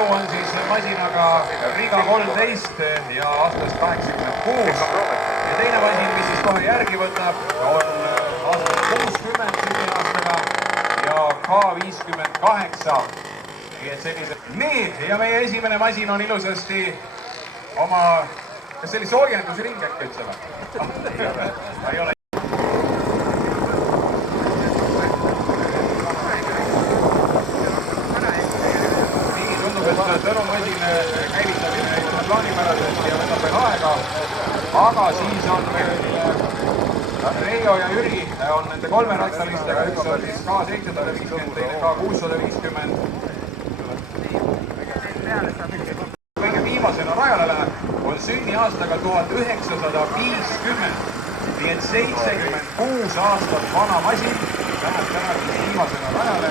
tegu on siis masinaga Riga 13 ja aastast 86. Ja teine masin, mis siis kohe järgi võtab, on aastast 60 sünniaastaga ja K58. Nii et sellised need ja meie esimene masin on ilusasti oma, kas see oli soojendusring äkki üldse või? Ei ole. Nii tundub, et tõrumasin käivitamine plaanipäraselt ja võtab veel aega, aga siis on meil Reijo ja Jüri on nende kolmerattalistega, üks on siis K750, teine K650. Kõige viimasena rajale läheb, on sünniaastaga 1950, nii et 76 aastat vana masin läheb täna viimasena rajale.